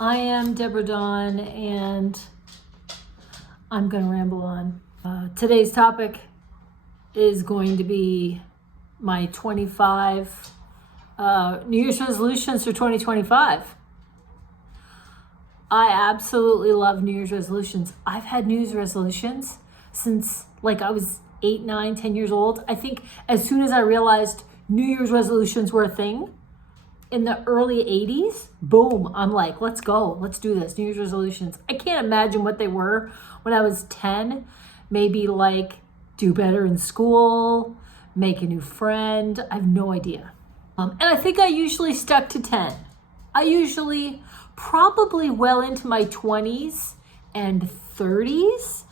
I am Deborah Dawn, and I'm going to ramble on. Today's topic is going to be my 25 New Year's resolutions for 2025. I absolutely love New Year's resolutions. I've had New Year's resolutions since I was 8, 9, 10 years old. I think as soon as I realized New Year's resolutions were a thing, in the early 80s, boom, I'm like, let's go. Let's do this. New Year's resolutions. I can't imagine what they were when I was 10. Maybe do better in school, make a new friend. I have no idea. And I think I usually stuck to 10. I usually, probably well into my 20s and 30s,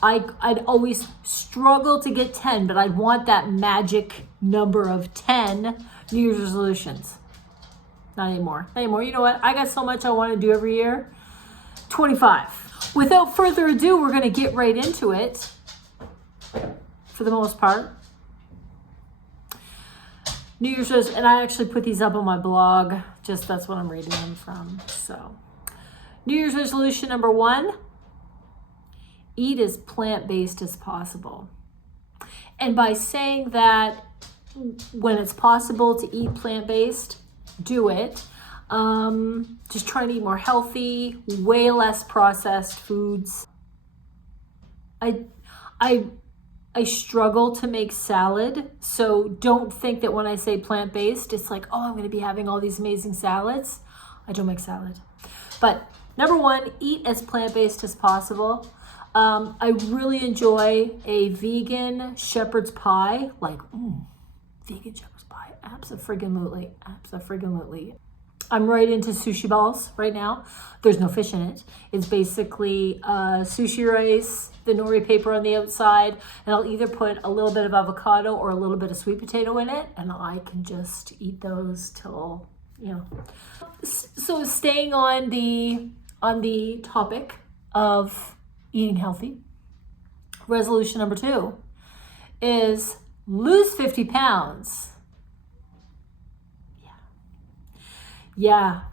I'd always struggle to get 10, but I'd want that magic number of 10 New Year's resolutions. Not anymore. You know what? I got so much I want to do every year. 25. Without further ado, we're going to get right into it for the most part. New Year's resolution, and I actually put these up on my blog. Just that's what I'm reading them from. So, New Year's resolution number 1, eat as plant-based as possible. And by saying that when it's possible to eat plant-based, do it. Just trying to eat more healthy, way less processed foods. I struggle to make salad, so don't think that when I say plant-based, it's like, oh, I'm going to be having all these amazing salads. I don't make salad. But number 1, eat as plant-based as possible. I really enjoy a vegan shepherd's pie, vegan shepherd's pie, abso-friggin-lutely. I'm right into sushi balls right now. There's no fish in it. It's basically sushi rice, the nori paper on the outside, and I'll either put a little bit of avocado or a little bit of sweet potato in it, and I can just eat those till, So staying on the topic of eating healthy, resolution number 2 is lose 50 pounds. Yeah,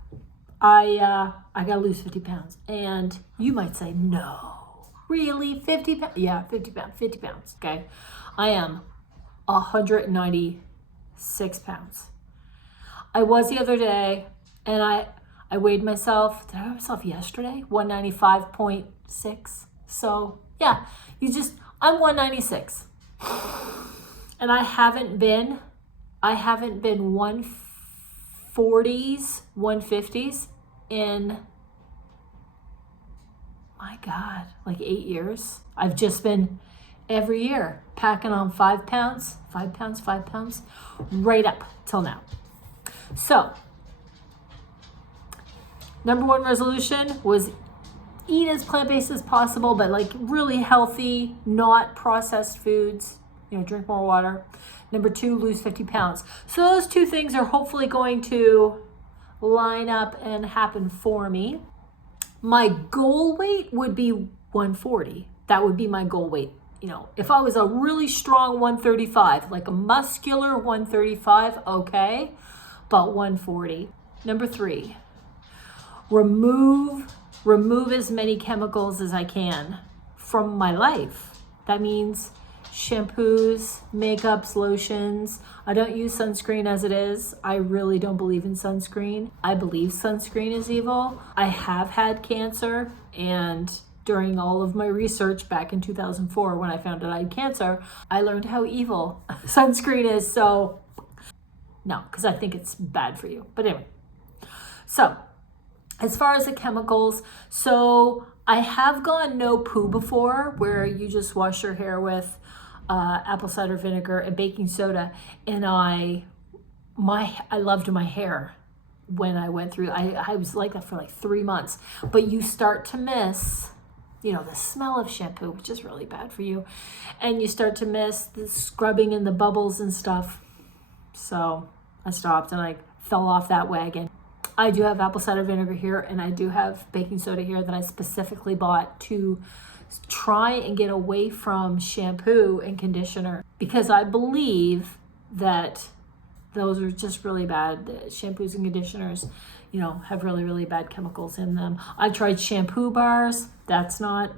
I gotta lose 50 pounds. And you might say, no, really, 50 pounds? Yeah, 50 pounds, okay? I am 196 pounds. I was the other day, and I weighed myself. Did I weigh myself yesterday? 195.6. So yeah, I'm 196. And I haven't been 140s, 150s in, my God, 8 years. I've just been every year packing on 5 pounds, right up till now. So, number 1 resolution was eat as plant-based as possible, but really healthy, not processed foods. Drink more water. Number 2, lose 50 pounds. So those 2 things are hopefully going to line up and happen for me. My goal weight would be 140. That would be my goal weight. If I was a really strong 135, like a muscular 135, okay, but 140. Number 3, remove as many chemicals as I can from my life. That means shampoos, makeups, lotions. I don't use sunscreen as it is. I really don't believe in sunscreen. I believe sunscreen is evil. I have had cancer, and during all of my research back in 2004 when I found out I had cancer, I learned how evil sunscreen is. So no, because I think it's bad for you. But anyway, so as far as the chemicals, so I have gone no poo before, where you just wash your hair with apple cider vinegar and baking soda, and I loved my hair when I went through. I was like that for 3 months, but you start to miss, the smell of shampoo, which is really bad for you, and you start to miss the scrubbing and the bubbles and stuff. So I stopped and I fell off that wagon. I do have apple cider vinegar here, and I do have baking soda here that I specifically bought to try and get away from shampoo and conditioner, because I believe that those are just really bad. The shampoos and conditioners, you know, have really, really bad chemicals in them. I tried shampoo bars. That's not,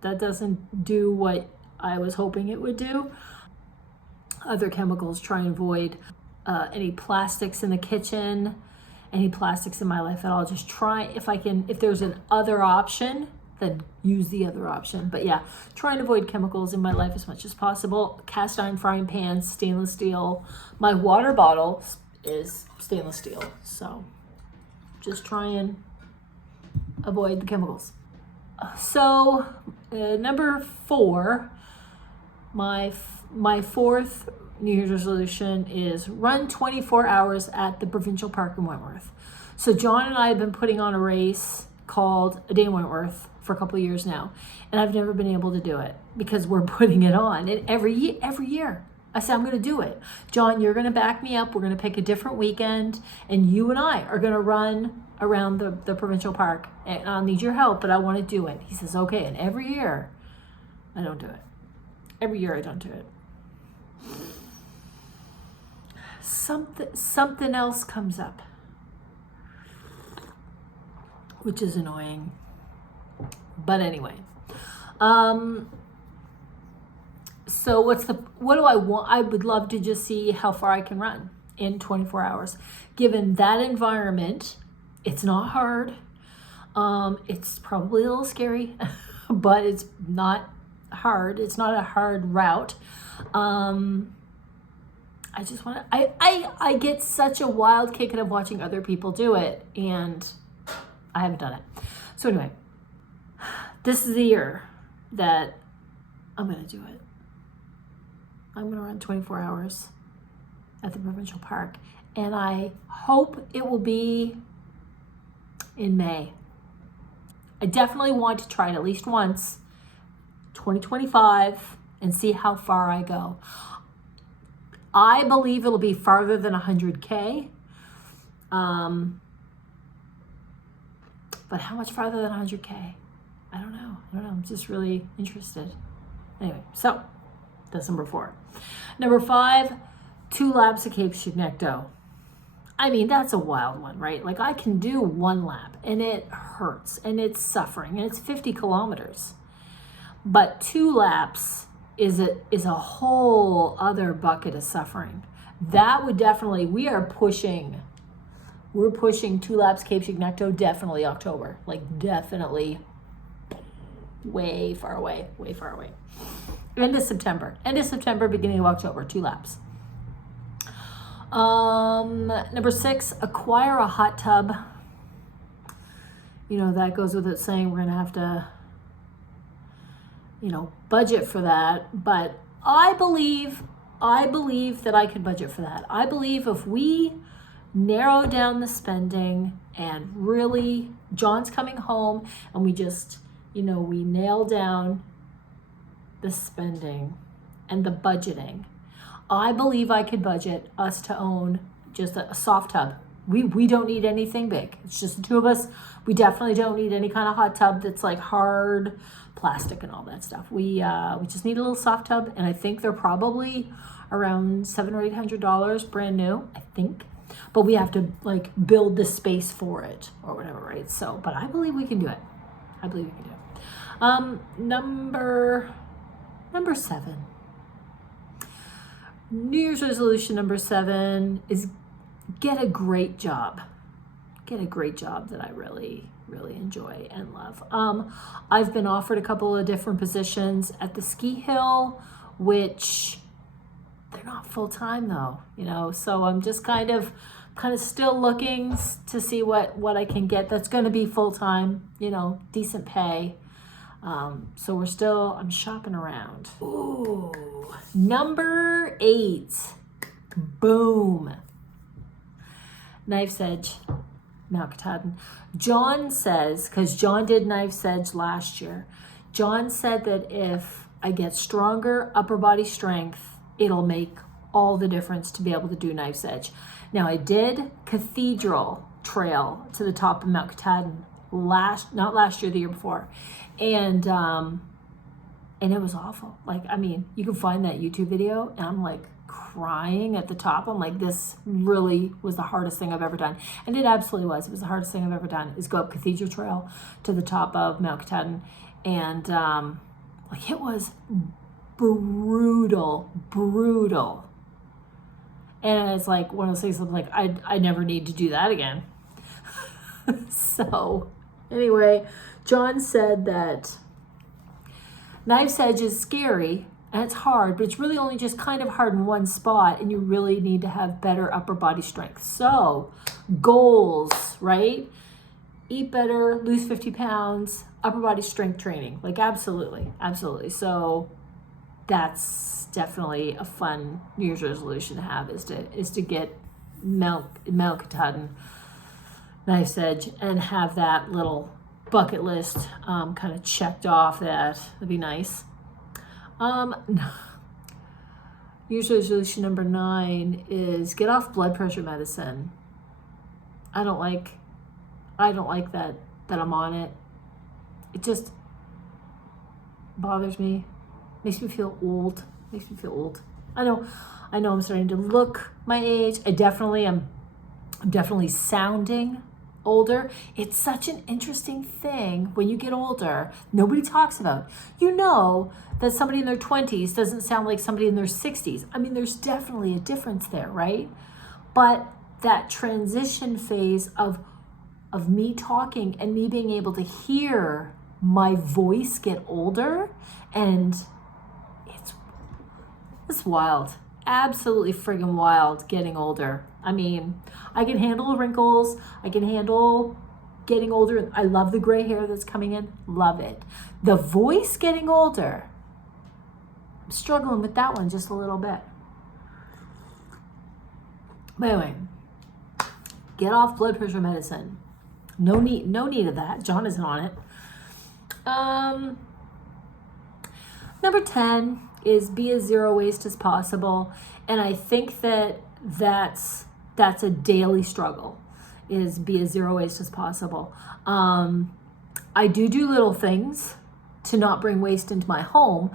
that doesn't do what I was hoping it would do. Other chemicals, try and avoid any plastics in the kitchen, any plastics in my life at all. Just try, if there's an other option, then use the other option. But yeah, try and avoid chemicals in my life as much as possible. Cast iron frying pans, stainless steel. My water bottle is stainless steel. So just try and avoid the chemicals. So number 4, my fourth New Year's resolution is run 24 hours at the Provincial Park in Wentworth. So John and I have been putting on a race called A Day in Wentworth for a couple of years now, and I've never been able to do it because we're putting it on. And every year I say, I'm going to do it. John, you're going to back me up. We're going to pick a different weekend, and you and I are going to run around the Provincial Park, and I'll need your help, but I want to do it. He says, okay. And every year I don't do it. Every year I don't do it. Something else comes up, which is annoying. But anyway, so what do I want? I would love to just see how far I can run in 24 hours. Given that environment, it's not hard. It's probably a little scary, but it's not hard. It's not a hard route. I just want to, I get such a wild kick out of watching other people do it, and I haven't done it. So anyway, this is the year that I'm going to do it. I'm going to run 24 hours at the Provincial Park, and I hope it will be in May. I definitely want to try it at least once, 2025, and see how far I go. I believe it'll be farther than 100K. But how much farther than 100K? I don't know. I'm just really interested. Anyway, so that's number 4. Number 5, 2 laps of Cape Chignecto. I mean, that's a wild one, right? Like, I can do 1 lap and it hurts and it's suffering and it's 50 kilometers. But 2 laps is a whole other bucket of suffering. That would definitely, we're pushing 2 laps Cape Chignecto, definitely October. Like, definitely way far away. End of September, beginning of October, 2 laps. Number 6, acquire a hot tub. You know, that goes with it saying we're going to have to, budget for that. But I believe that I could budget for that. I believe if we narrow down the spending and really, John's coming home and we just, we nail down the spending and the budgeting, I believe I could budget us to own just a soft tub. We don't need anything big. It's just the 2 of us. We definitely don't need any kind of hot tub that's like hard plastic and all that stuff. We just need a little soft tub, and I think they're probably around $700 or $800 brand new, I think. But we have to like build the space for it or whatever, right? So, but I believe we can do it. Number 7. New Year's resolution number 7 is get a great job. Get a great job that I really, really enjoy and love. I've been offered a couple of different positions at the ski hill, which they're not full-time though, so I'm just kind of still looking to see what I can get that's going to be full-time, decent pay. So I'm shopping around. Ooh, number 8, boom. Knife's Edge, Mount Katahdin. John says, because John did Knife's Edge last year, John said that if I get stronger upper body strength, it'll make all the difference to be able to do Knife's Edge. Now, I did Cathedral Trail to the top of Mount Katahdin not last year, the year before. And it was awful. Like, I mean, you can find that YouTube video, and I'm like crying at the top. I'm like, this really was the hardest thing I've ever done. And it absolutely was. It was the hardest thing I've ever done, is go up Cathedral Trail to the top of Mount Katahdin. And like, it was brutal. And it's like one of those things I'm like, I never need to do that again. So anyway, John said that Knife's Edge is scary and it's hard, but it's really only just kind of hard in one spot, and you really need to have better upper body strength. So goals, right? Eat better, lose 50 pounds, upper body strength training. Like, absolutely. So that's definitely a fun New Year's resolution to have, is to get Mount Katahdin, Knife's Edge, and have that little bucket list kind of checked off. That'd be nice. New Year's resolution number 9 is get off blood pressure medicine. I don't like that I'm on it. It just bothers me. Makes me feel old. I know I'm starting to look my age. I'm definitely sounding older. It's such an interesting thing when you get older. Nobody talks about. You know that somebody in their 20s doesn't sound like somebody in their 60s. I mean, there's definitely a difference there, right? But that transition phase of me talking and me being able to hear my voice get older, and it's wild. Absolutely friggin' wild getting older. I mean, I can handle the wrinkles. I can handle getting older. I love the gray hair that's coming in. Love it. The voice getting older, I'm struggling with that one just a little bit. But anyway, get off blood pressure medicine. No need of that. John isn't on it. Number 10 is be as zero waste as possible. And I think that's a daily struggle, is be as zero waste as possible. I do little things to not bring waste into my home,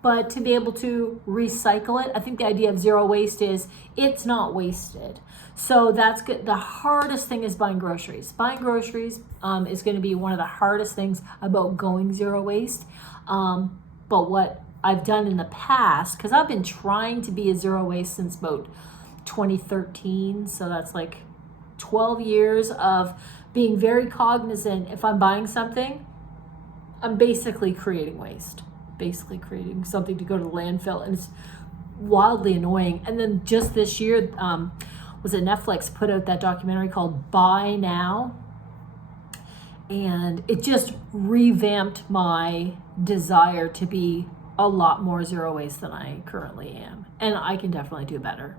but to be able to recycle it, I think the idea of zero waste is it's not wasted. So that's good. The hardest thing is buying groceries. Buying groceries is going to be one of the hardest things about going zero waste. But what I've done in the past, because I've been trying to be a zero waste since about 2013, so that's like 12 years of being very cognizant. If I'm buying something, I'm basically creating waste, basically creating something to go to the landfill, and it's wildly annoying. And then just this year, was it Netflix put out that documentary called Buy Now, and it just revamped my desire to be a lot more zero waste than I currently am, and I can definitely do better.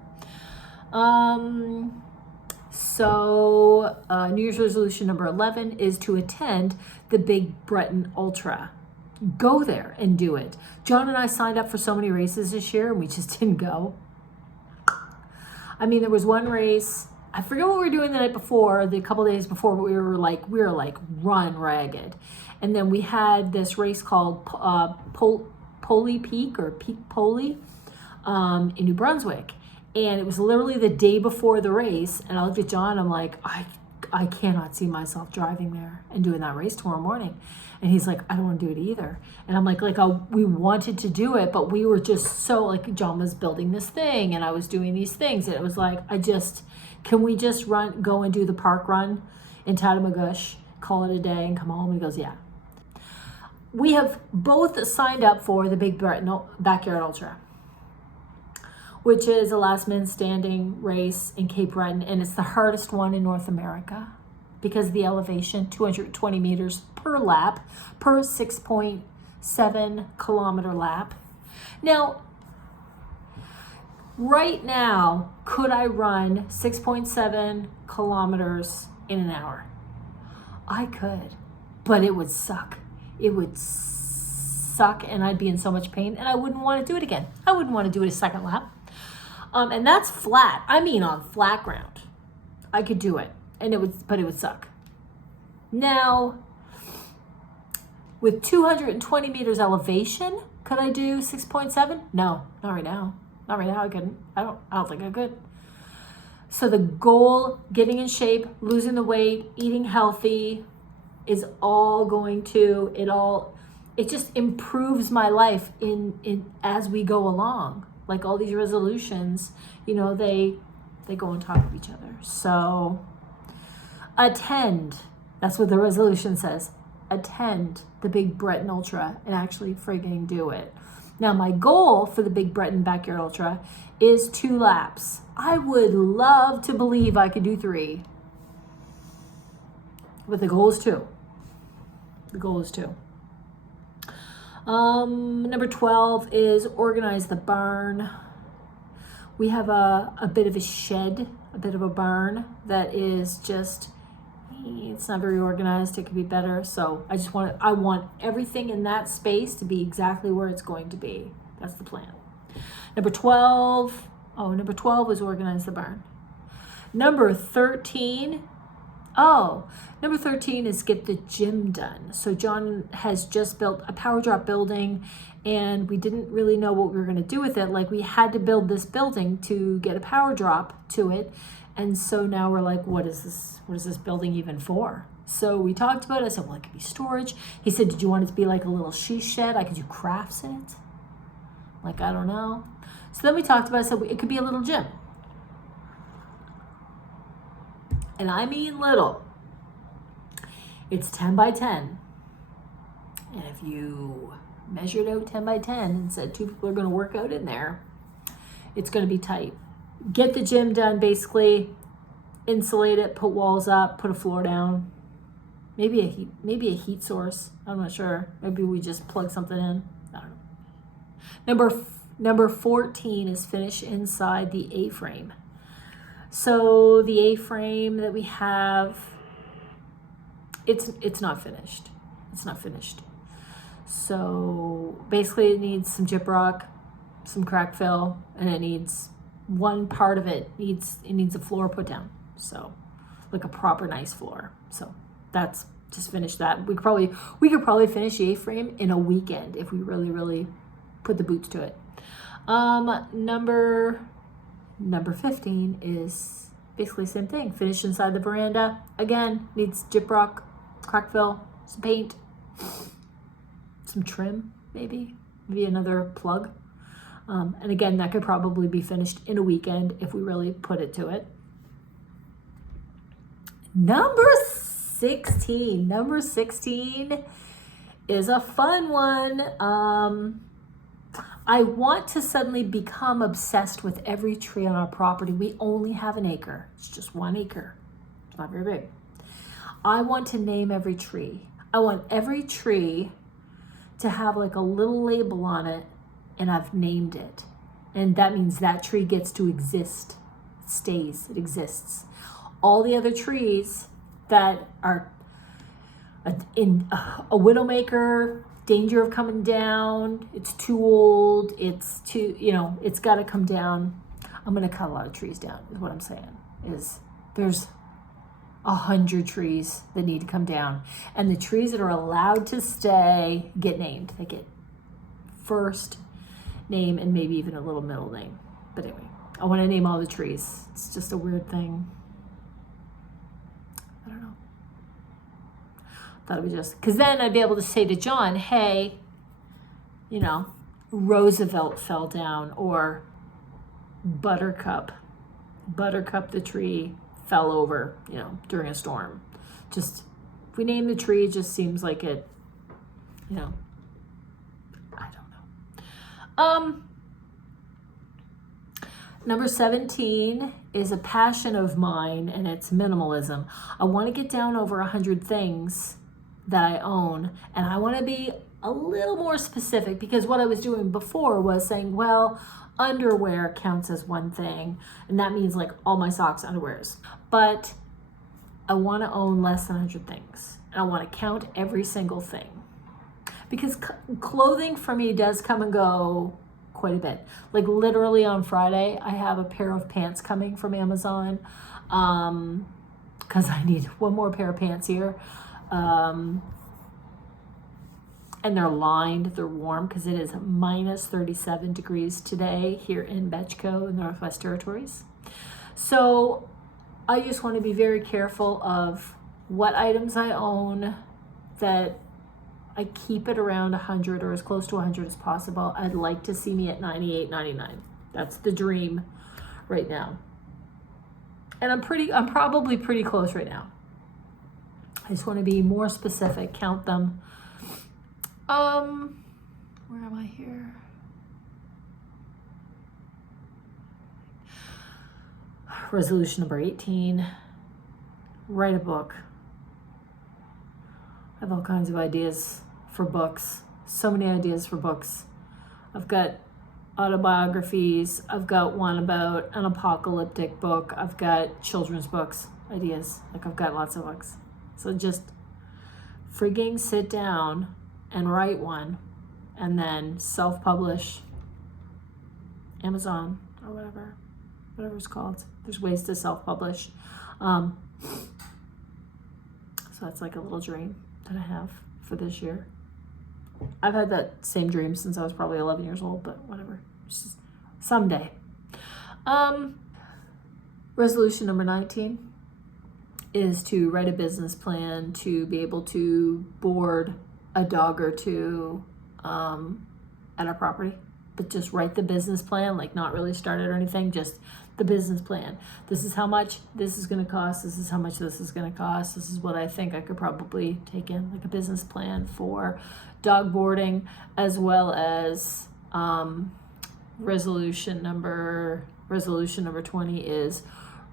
So New Year's resolution number 11 is to attend the Big Breton Ultra. Go there and do it. John and I signed up for so many races this year, and we just didn't go. I mean, there was one race, I forget what we were doing the night before, the couple days before, but we were like run ragged. And then we had this race called Poli Peak, or Peak Poli, in New Brunswick. And it was literally the day before the race. And I looked at John, I'm like, I cannot see myself driving there and doing that race tomorrow morning. And he's like, I don't want to do it either. And I'm like, we wanted to do it, but we were just so, like, John was building this thing and I was doing these things. And it was like, can we just go and do the park run in Tatamagouche, call it a day and come home? And he goes, yeah. We have both signed up for the Big Breton Backyard Ultra, which is a last man standing race in Cape Breton, and it's the hardest one in North America because of the elevation, 220 meters per lap, per 6.7 kilometer lap. Now, right now, could I run 6.7 kilometers in an hour? I could, but it would suck. It would suck, and I'd be in so much pain, and I wouldn't want to do it again. I wouldn't want to do it a second lap. And that's flat. I mean, on flat ground, I could do it, but it would suck. Now, with 220 meters elevation, could I do 6.7? No, not right now. Not right now. I couldn't. I don't think I could. So the goal, getting in shape, losing the weight, eating healthy, is all going to, it just improves my life in as we go along. Like all these resolutions, they go on top of each other. So attend, that's what the resolution says. Attend the Big Breton Ultra and actually frigging do it. Now my goal for the Big Breton Backyard Ultra is 2 laps. I would love to believe I could do 3. But the goal is 2. The goal is 2. Number 12 is organize the barn. We have a bit of a shed, a bit of a barn that is just, it's not very organized. It could be better. So I want everything in that space to be exactly where it's going to be. That's the plan. Number 12 is organize the barn. Number 13 is get the gym done. So John has just built a Power Drop building, and we didn't really know what we were going to do with it. Like, we had to build this building to get a Power Drop to it. And so now we're like, what is this building even for? So we talked about it. I said, well, it could be storage. He said, did you want it to be like a little she shed? I could do crafts in it. Like, I don't know. So then we talked about it. I said, it could be a little gym. And I mean little. It's 10 by 10. And if you measured out 10 by 10 and said 2 people are going to work out in there, it's going to be tight. Get the gym done, basically. Insulate it, put walls up, put a floor down. Maybe a heat source. I'm not sure. Maybe we just plug something in. I don't know. Number 14 is finish inside the A-frame. So the A-frame that we have, it's not finished. It's not finished. So basically it needs some gyprock, some crack fill, and it needs one part of it needs a floor put down. So like a proper nice floor. So that's just finish that. We could probably finish the A-frame in a weekend if we really, really put the boots to it. Number 15 is basically the same thing. Finish inside the veranda. Again, needs gyprock, crack fill, some paint, some trim, maybe another plug. And again, that could probably be finished in a weekend if we really put it to it. Number 16 is a fun one. I want to suddenly become obsessed with every tree on our property. We only have an acre. It's just 1 acre. It's not very big. I want to name every tree. I want every tree to have like a little label on it, and I've named it. And that means that tree gets to exist. It stays. It exists. All the other trees that are in a widowmaker, danger of coming down, it's too old, it's got to come down. I'm going to cut a lot of trees down, is what I'm saying. There's 100 trees that need to come down. And the trees that are allowed to stay get named. They get first name and maybe even a little middle name. But anyway, I want to name all the trees. It's just a weird thing. I don't know. Thought it was just, because then I'd be able to say to John, hey, Roosevelt fell down, or Buttercup the tree fell over, during a storm. Just, if we name the tree, it just seems like it, I don't know. Number 17 is a passion of mine, and it's minimalism. I want to get down over 100 things that I own, and I want to be a little more specific, because what I was doing before was saying, well, underwear counts as one thing, and that means like all my socks, underwears. But I want to own less than 100 things, and I want to count every single thing, because clothing for me does come and go quite a bit. Like literally on Friday, I have a pair of pants coming from Amazon, because I need one more pair of pants here. and they're lined, they're warm because it is minus 37 degrees today here in Betchko in the Northwest Territories. So I just want to be very careful of what items I own, that I keep it around 100 or as close to 100 as possible. I'd like to see me at 98, 99. That's the dream right now. And I'm probably pretty close right now. I just want to be more specific, count them. Where am I here? Resolution number 18, write a book. I have all kinds of ideas for books, so many ideas for books. I've got autobiographies, I've got one about an apocalyptic book, I've got children's books, ideas, like I've got lots of books. So just frigging sit down and write one and then self-publish, Amazon or whatever it's called. There's ways to self-publish. So that's like a little dream that I have for this year. I've had that same dream since I was probably 11 years old, but whatever. Just someday. Resolution number 19 is to write a business plan to be able to board a dog or two at our property. But just write the business plan, like not really start it or anything, just the business plan. This is how much this is going to cost. This is how much this is going to cost. This is what I think I could probably take in, like a business plan for dog boarding, as well as resolution number 20 is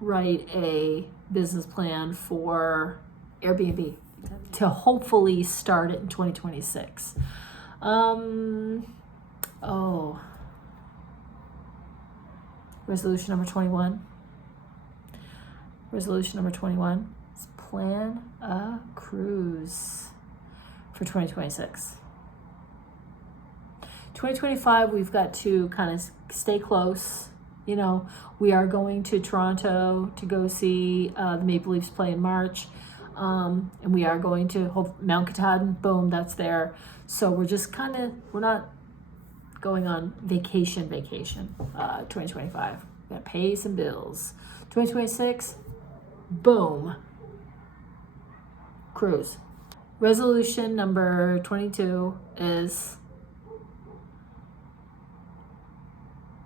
write a business plan for Airbnb to hopefully start it in 2026. Resolution number 21. Resolution number 21 is plan a cruise for 2026. 2025, we've got to kind of stay close. You know, we are going to Toronto to go see the Maple Leafs play in March. And we are going to Mount Katahdin, boom, that's there. So we're just we're not going on vacation, 2025. We gotta pay some bills. 2026, boom, cruise. Resolution number 22 is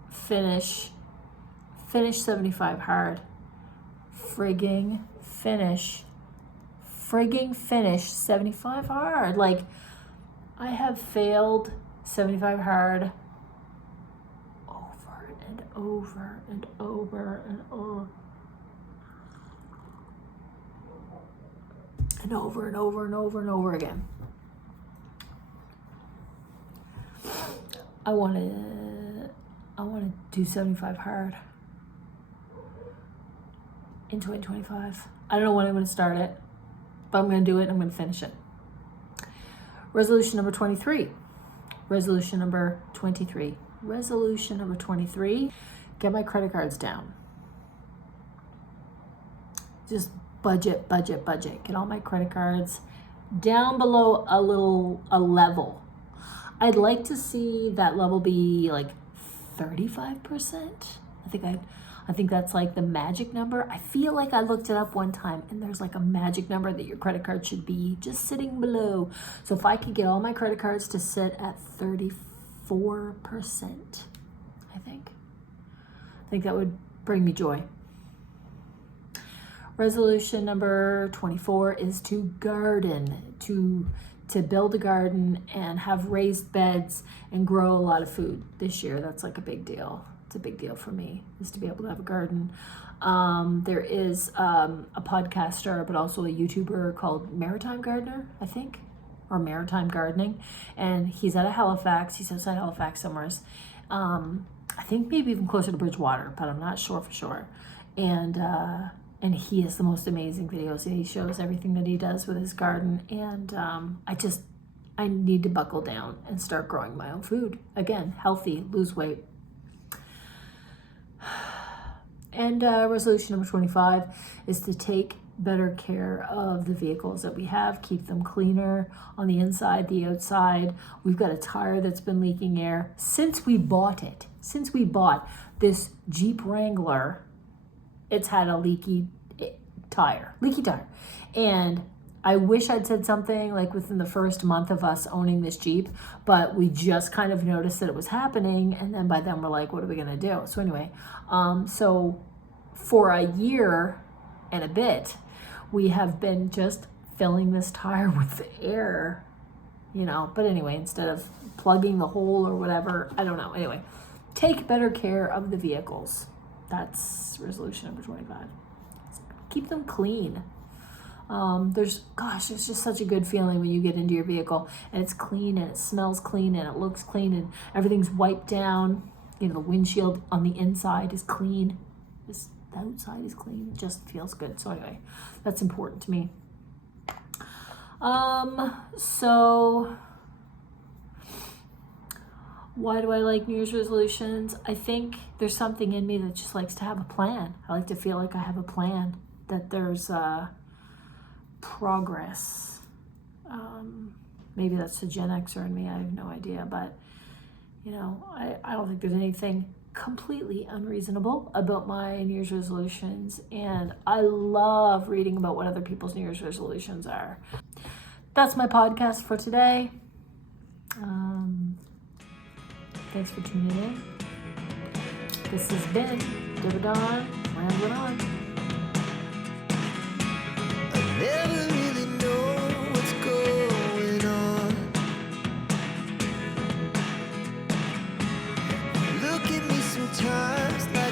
finish 75 hard. Frigging finish 75 hard. Like, I have failed 75 hard over and over and over and over and over and over and over and over again. I want to do 75 hard in 2025. I don't know when I'm going to start it, but I'm going to do it and I'm going to finish it. Resolution number 23. Resolution number 23. Resolution number 23. Get my credit cards down. Just budget. Get all my credit cards down below a level. I'd like to see that level be like 35%. I think that's like the magic number. I feel like I looked it up one time and there's like a magic number that your credit card should be just sitting below. So if I could get all my credit cards to sit at 34%, I think that would bring me joy. Resolution number 24 is to garden, to build a garden and have raised beds and grow a lot of food this year. That's like a big deal. It's a big deal for me, is to be able to have a garden. There is a podcaster, but also a YouTuber called Maritime Gardener, I think, or Maritime Gardening. And he's out of Halifax. He's outside Halifax somewhere. I think maybe even closer to Bridgewater, but I'm not sure for sure. And he has the most amazing videos. He shows everything that he does with his garden. And I need to buckle down and start growing my own food. Again, healthy, lose weight. And resolution number 25 is to take better care of the vehicles that we have, keep them cleaner on the inside, the outside. We've got a tire that's been leaking air since we bought it. Since we bought this Jeep Wrangler, it's had a leaky tire. And I wish I'd said something like within the first month of us owning this Jeep, but we just kind of noticed that it was happening. And then by then we're like, what are we going to do? So anyway, so for a year and a bit, we have been just filling this tire with air, but anyway, instead of plugging the hole or whatever, I don't know. Anyway, take better care of the vehicles. That's resolution number 25. Keep them clean. There's just such a good feeling when you get into your vehicle and it's clean and it smells clean and it looks clean and everything's wiped down. The windshield on the inside is clean. The outside is clean. It just feels good. So anyway, that's important to me. So why do I like New Year's resolutions? I think there's something in me that just likes to have a plan. I like to feel like I have a plan, that there's progress. Maybe that's the Gen Xer in me. I have no idea, but I don't think there's anything completely unreasonable about my New Year's resolutions, and I love reading about what other people's New Year's resolutions are. That's my podcast for today. Thanks for tuning in. This has been Dividon Rambling On. I never really know what's going on. Look at me sometimes like